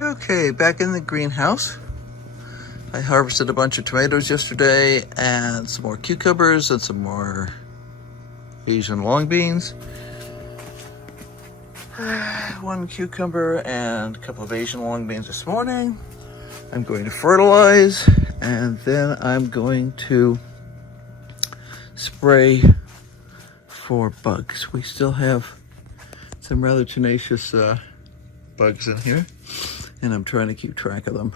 Okay, back in the greenhouse. I harvested a bunch of tomatoes yesterday and some more cucumbers and some more Asian long beans. One cucumber and a couple of Asian long beans this morning. I'm going to fertilize and then I'm going to spray for bugs. We still have some rather tenacious bugs in here and I'm trying to keep track of them.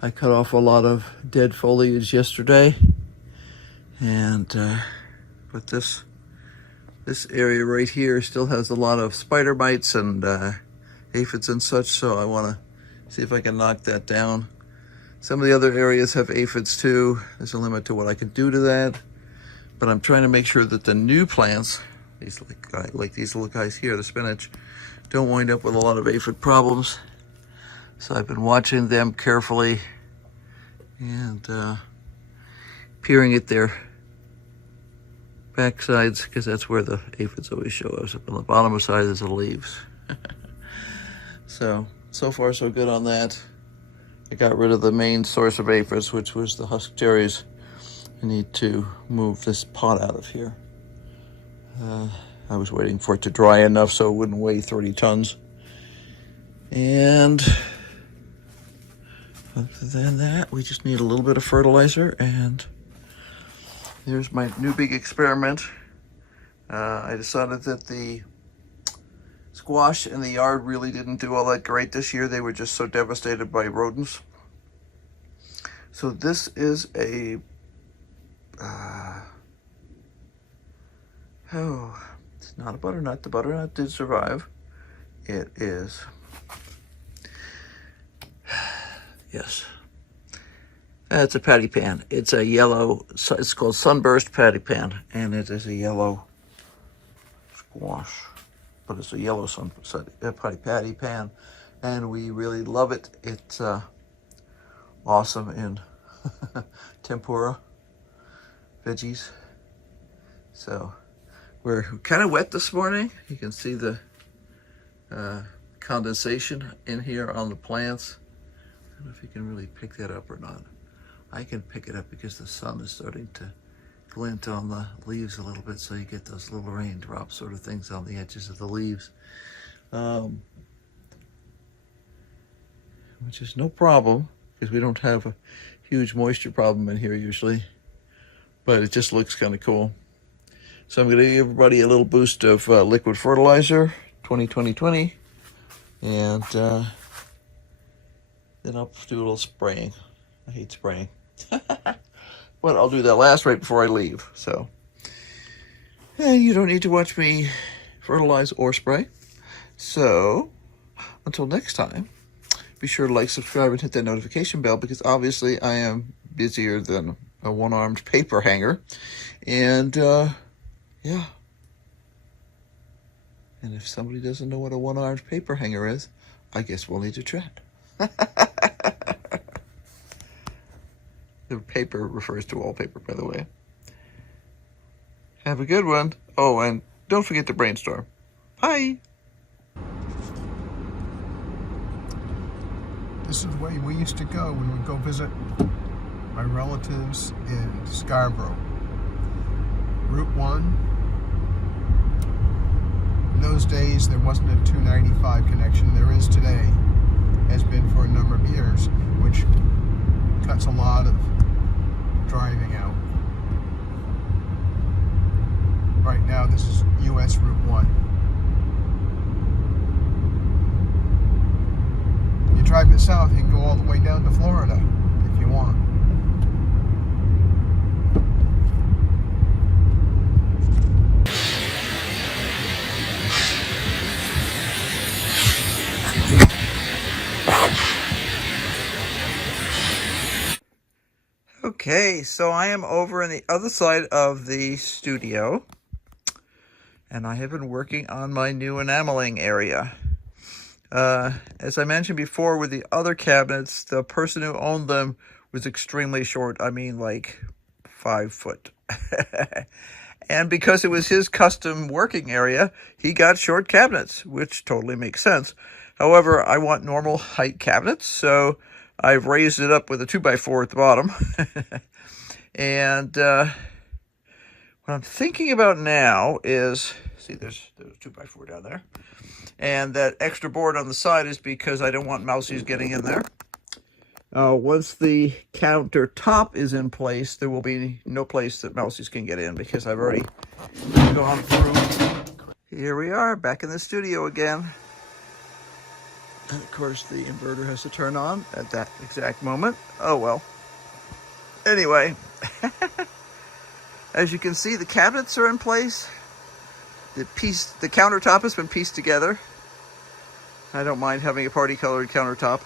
I cut off a lot of dead foliage yesterday, but this area right here still has a lot of spider mites and aphids and such, so I want to see if I can knock that down. Some of the other areas have aphids too. There's a limit to what I can do to that, but I'm trying to make sure that the new plants, these like these little guys here, the spinach, don't wind up with a lot of aphid problems. So I've been watching them carefully and peering at their backsides because that's where the aphids always show us. Up on the bottom side is the leaves. So far so good on that. I got rid of the main source of aphids, which was the husk cherries. I need to move this pot out of here. I was waiting for it to dry enough so it wouldn't weigh 30 tons. And other than that, we just need a little bit of fertilizer, and there's my new big experiment. I decided that the squash in the yard really didn't do all that great this year. They were just so devastated by rodents. So this is a, it's not a butternut. The butternut did survive. It is, yes. It's a patty pan. It's a yellow, it's called Sunburst Patty Pan, and it is a yellow squash, but it's a yellow patty pan, and we really love it. It's awesome in tempura veggies. So we're kind of wet this morning. You can see the condensation in here on the plants. I don't know if you can really pick that up or not. I can pick it up because the sun is starting to glint on the leaves a little bit, so you get those little raindrops sort of things on the edges of the leaves, which is no problem because we don't have a huge moisture problem in here usually, but it just looks kind of cool. So I'm going to give everybody a little boost of liquid fertilizer 20-20-20, and then I'll do a little spraying. I hate spraying. But I'll do that last right before I leave. So you don't need to watch me fertilize or spray. So until next time, be sure to like, subscribe, and hit that notification bell, because obviously I am busier than a one-armed paper hanger. And yeah. And if somebody doesn't know what a one-armed paper hanger is, I guess we'll need to chat. The paper refers to wallpaper, by the way. Have a good one. Oh, and don't forget to brainstorm. Bye. This is the way we used to go when we'd go visit my relatives in Scarborough. Route 1. In those days, there wasn't a 295 connection. There is today. Has been for a number of years, which cuts a lot of driving out. Right now, this is US Route 1. You drive it south, you can go all the way down to Florida if you want. Okay, so I am over on the other side of the studio, and I have been working on my new enameling area. As I mentioned before with the other cabinets, the person who owned them was extremely short. I mean, like 5 foot. And because it was his custom working area, he got short cabinets, which totally makes sense. However, I want normal height cabinets, so I've raised it up with a 2x4 at the bottom. And what I'm thinking about now is, see, there's a 2x4 down there. And that extra board on the side is because I don't want mousies getting in there. Once the countertop is in place, there will be no place that mousies can get in because I've already gone through. Here we are, back in the studio again. And of course, the inverter has to turn on at that exact moment. Oh well. Anyway, as you can see, the cabinets are in place. The countertop has been pieced together. I don't mind having a party-colored countertop.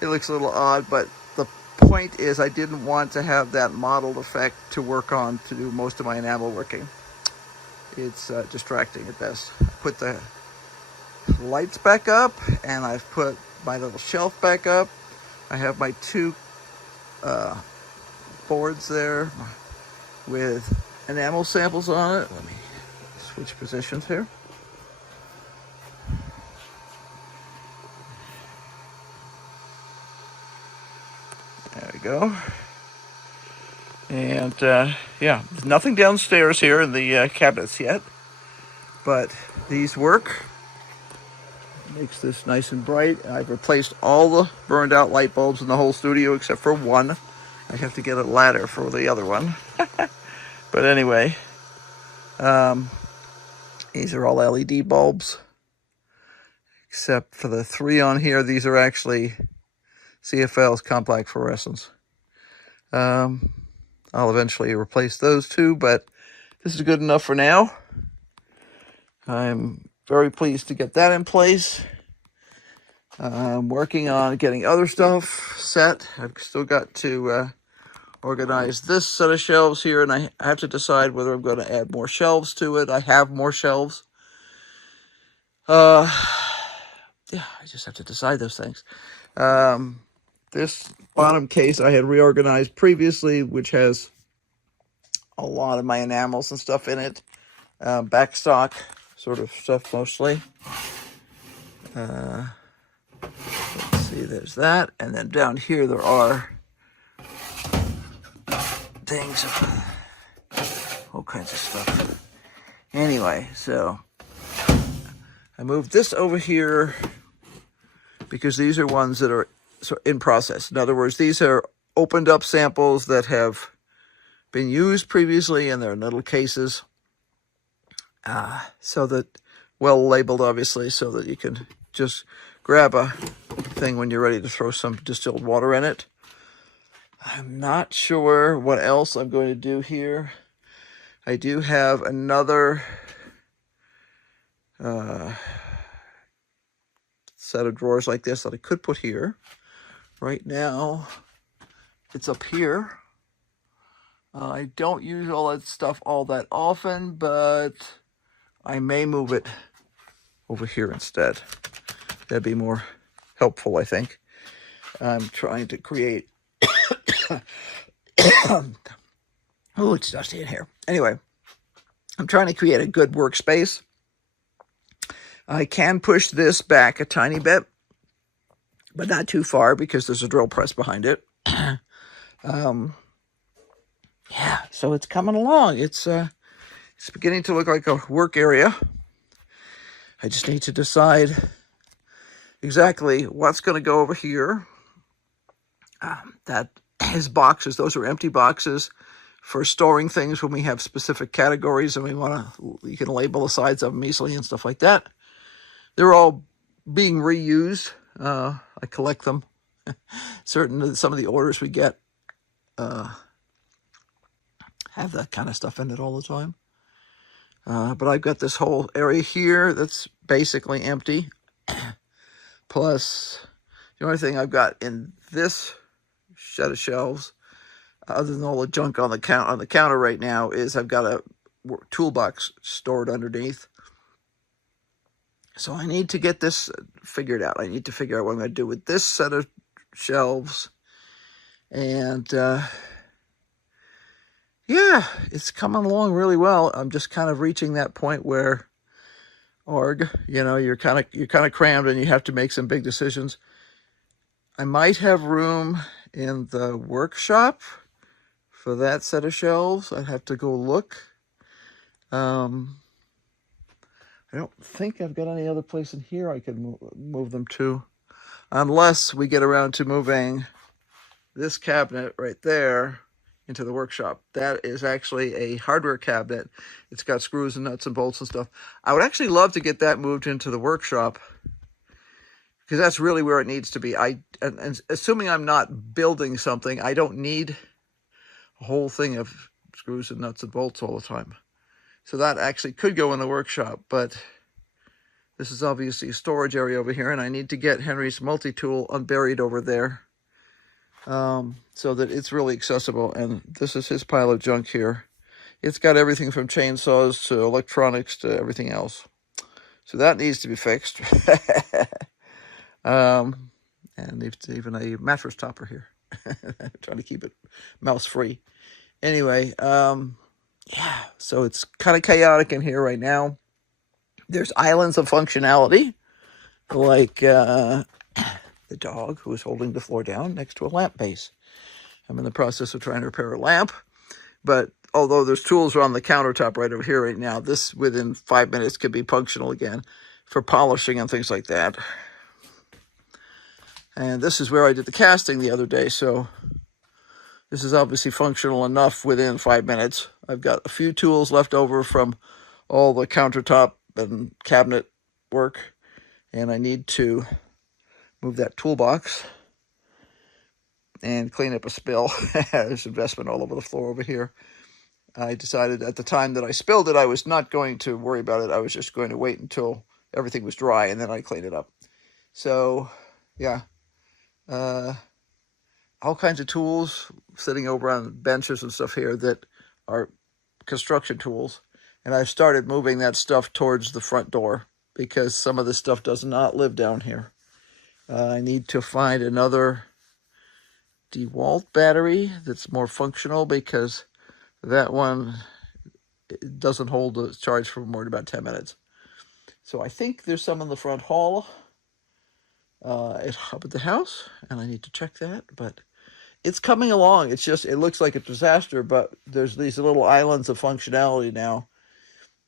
It looks a little odd, but the point is I didn't want to have that mottled effect to work on to do most of my enamel working. It's distracting at best. I put the lights back up, and I've put my little shelf back up. I have my two boards there with enamel samples on it. Let me switch positions here. There we go. And yeah, nothing downstairs here in the cabinets yet, but these work. Makes this nice and bright. I've replaced all the burned out light bulbs in the whole studio except for one. I have to get a ladder for the other one. But anyway, these are all LED bulbs, except for the 3 on here. These are actually CFL's compact fluorescents. I'll eventually replace those 2, but this is good enough for now. I'm very pleased to get that in place. I'm working on getting other stuff set. I've still got to organize this set of shelves here, and I have to decide whether I'm going to add more shelves to it. I have more shelves. Yeah, I just have to decide those things. This bottom case I had reorganized previously, which has a lot of my enamels and stuff in it. Backstock sort of stuff mostly. Let's see, there's that. And then down here there are things, all kinds of stuff. Anyway, so I moved this over here because these are ones that are in process. In other words, these are opened up samples that have been used previously, and they're in little cases. So that, well labeled obviously, so that you can just grab a thing when you're ready to throw some distilled water in it. I'm not sure what else I'm going to do here. I do have another set of drawers like this that I could put here. Right now, it's up here. I don't use all that stuff all that often, but I may move it over here instead. That'd be more helpful, I think. I'm trying to create... Oh, it's dusty in here. Anyway, I'm trying to create a good workspace. I can push this back a tiny bit, but not too far because there's a drill press behind it. Yeah, so it's coming along. It's beginning to look like a work area. I just need to decide exactly what's going to go over here. That is boxes. Those are empty boxes for storing things when we have specific categories and you can label the sides of them easily and stuff like that. They're all being reused. I collect them. Some of the orders we get have that kind of stuff in it all the time. But I've got this whole area here that's basically empty. Plus, the only thing I've got in this set of shelves, other than all the junk on the counter right now, is I've got a toolbox stored underneath. So I need to get this figured out. I need to figure out what I'm going to do with this set of shelves. And yeah, it's coming along really well. I'm just kind of reaching that point where org. You know, you're kind of crammed and you have to make some big decisions. I might have room in the workshop for that set of shelves. I'd have to go look. I don't think I've got any other place in here I could move them to, unless we get around to moving this cabinet right there into the workshop. That is actually a hardware cabinet. It's got screws and nuts and bolts and stuff. I would actually love to get that moved into the workshop, because that's really where it needs to be. And assuming I'm not building something, I don't need a whole thing of screws and nuts and bolts all the time. So that actually could go in the workshop, but this is obviously a storage area over here, and I need to get Henry's multi-tool unburied over there, so that it's really accessible. And this is his pile of junk here. It's got everything from chainsaws to electronics to everything else. So that needs to be fixed. And even a mattress topper here. Trying to keep it mouse free. Anyway, yeah, so it's kind of chaotic in here right now. There's islands of functionality, like the dog who is holding the floor down next to a lamp base. I'm in the process of trying to repair a lamp, but although there's tools on the countertop right over here right now, this within 5 minutes could be functional again for polishing and things like that. And this is where I did the casting the other day, so this is obviously functional enough within 5 minutes. I've got a few tools left over from all the countertop and cabinet work, and I need to move that toolbox and clean up a spill. There's investment all over the floor over here. I decided at the time that I spilled it, I was not going to worry about it. I was just going to wait until everything was dry, and then I'd clean it up. So, yeah. All kinds of tools sitting over on benches and stuff here that are construction tools. And I've started moving that stuff towards the front door, because some of this stuff does not live down here. I need to find another DeWalt battery that's more functional, because that one doesn't hold the charge for more than about 10 minutes. So I think there's some in the front hall up at the house, and I need to check that, but it's coming along. It's just, it looks like a disaster, but there's these little islands of functionality now,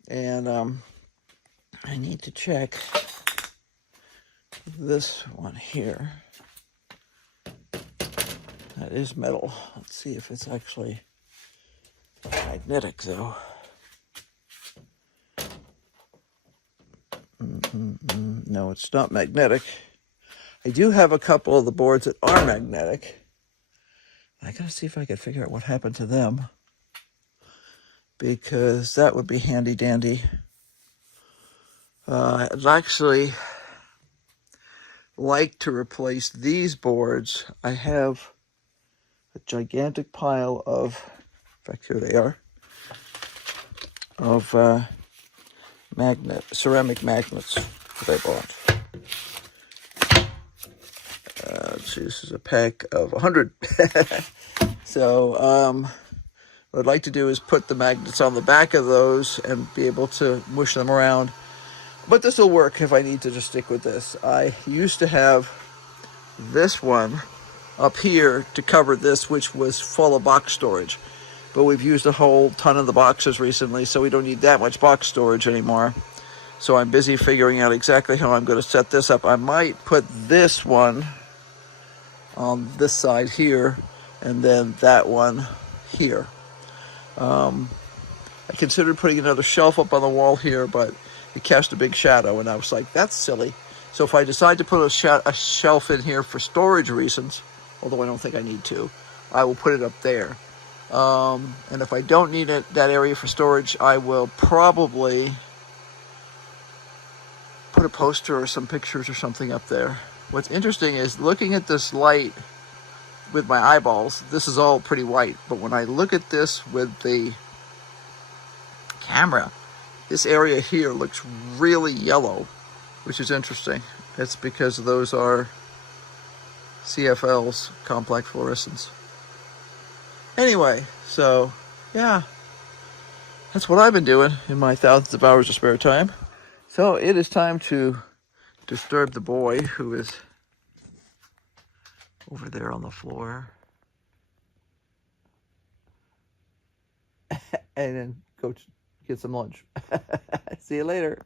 and I need to check this one here. That is metal. Let's see if it's actually magnetic, though. No, it's not magnetic. I do have a couple of the boards that are magnetic. I gotta see if I can figure out what happened to them, because that would be handy dandy. I'd actually like to replace these boards. I have a gigantic pile of, in fact, here they are, of ceramic magnets that I bought. Let's see, this is a pack of 100. So what I'd like to do is put the magnets on the back of those and be able to mush them around. But this will work if I need to just stick with this. I used to have this one up here to cover this, which was full of box storage. But we've used a whole ton of the boxes recently, so we don't need that much box storage anymore. So I'm busy figuring out exactly how I'm going to set this up. I might put this one on this side here, and then that one here. I considered putting another shelf up on the wall here, but it cast a big shadow, and I was like, that's silly. So if I decide to put a shelf in here for storage reasons, although I don't think I need to, I will put it up there. And if I don't need that area for storage, I will probably put a poster or some pictures or something up there. What's interesting is looking at this light with my eyeballs, this is all pretty white, but when I look at this with the camera, this area here looks really yellow, which is interesting. It's because those are CFLs, complex fluorescents. Anyway, so yeah, that's what I've been doing in my thousands of hours of spare time. So it is time to disturb the boy who is over there on the floor. And then go get some lunch. See you later.